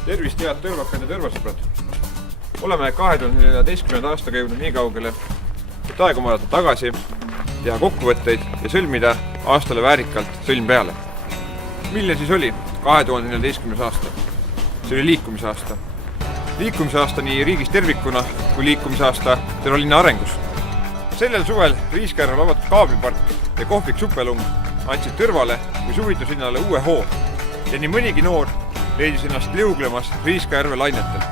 Tervist, head tõrvakad ja tõrvasõbrad! Oleme 2014. aastaga jõudnud nii kaugele, et aeg on vaadata tagasi, teha kokkuvõtteid ja sõlmida aastale väärikalt sõlm peale. Milline siis oli 2014. aasta? See oli liikumisaasta. Liikumisaasta nii riigis tervikuna kui liikumisaasta terve linna arengus. Sellel suvel Riiskajärvel avatud kaablipark ja kohvik Supelung andsid Tõrvale kui suvituslinnale uue hoo ja nii mõnigi noor leidis ennast liuglemas Riiskajärve lainetel.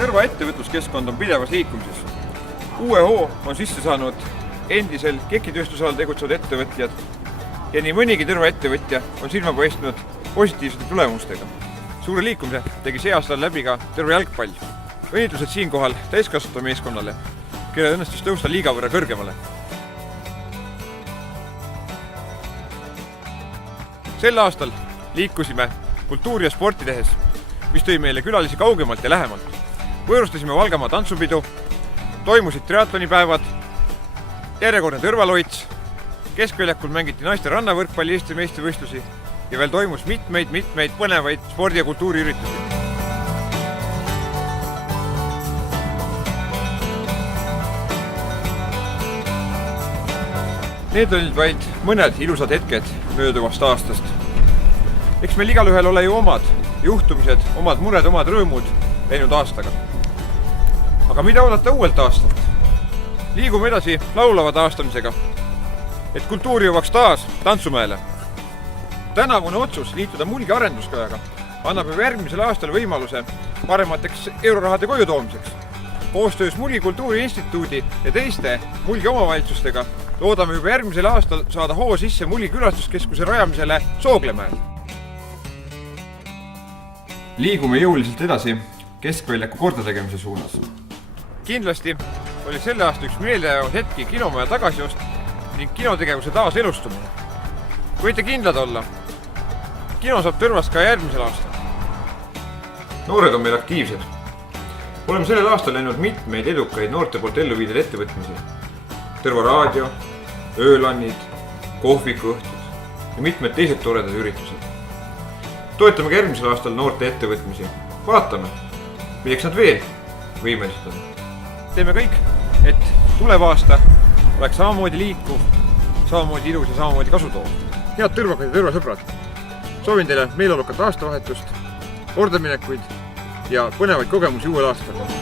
Tõrva ettevõtluskeskkond on pidevas liikumises. Uue hoo on sisse saanud endisel kekitööstusalal tegutsevad ettevõtjad ja nii mõnigi Tõrva ettevõtja on silma paistnud positiivsete tulemustega. Suure liikumise tegi see aastal läbi ka Tõrva jalgpall. Õnnitlused siinkohal täiskasvatu meeskonnale, kelle õnnestus tõusta liiga võrra kõrgemale. Sel aastal liikusime kultuuri ja sporti tehes, mis tõi meile külalisi kaugemalt ja lähemalt. Võõrustasime Valgamaa tantsupidu, toimusid triatlonipäevad, järjekordne Tõrvaloits, Keskväljakul mängiti naiste rannavõrkpalli Eesti meistrivõistlusi ja veel toimus mitmeid põnevaid spordi- ja kultuuriüritusi. Need olid vaid mõned ilusad hetked mööduvast aastast. Eks meil igalühel ole ju omad juhtumised, omad mured, omad rõõmud läinud aastaga. Aga mida oodata uuelt aastalt? Liigume edasi laulava taastamisega, et kultuur jõuaks taas tantsumäele. Tänavune otsus liituda Mulgi arenduskojaga annab juba järgmisel aastal võimaluse paremateks eurorahade koju toomiseks. Koostöös Mulgi Kultuuriinstituudi ja teiste Mulgi omavalitsustega loodame juba järgmisel aastal saada hoo sisse Mulgi külastuskeskuse rajamisele Sooglemäel. Liigume jõuliselt edasi Keskväljaku kordategemise suunas. Kindlasti oli selle aasta üks meeldejäävad hetki kinomaja tagasiost ning kinotegevuse taas elustumine. Võite kindlad olla, kino saab Tõrvas ka järgmisel aastal. Noored on meil aktiivsed. Oleme sellel aastal läinud mitmeid edukaid noorte poolt ellu viidel ettevõtmisi. Tõrva raadio, öölannid, kohvikuõhtud ja mitmed teised toredad üritused. Toetame ka järgmisel aastal noorte ettevõtmisi. Vaatame, milleks nad veel võimelised on. Teeme kõik, et tulev aasta oleks samamoodi liikuv, samamoodi ilus ja samamoodi kasutoov. Head tõrvakad ja tõrvasõbrad! Soovin teile meeleolukat aastavahetust, kordaminekuid ja põnevaid kogemusi uuel aastal.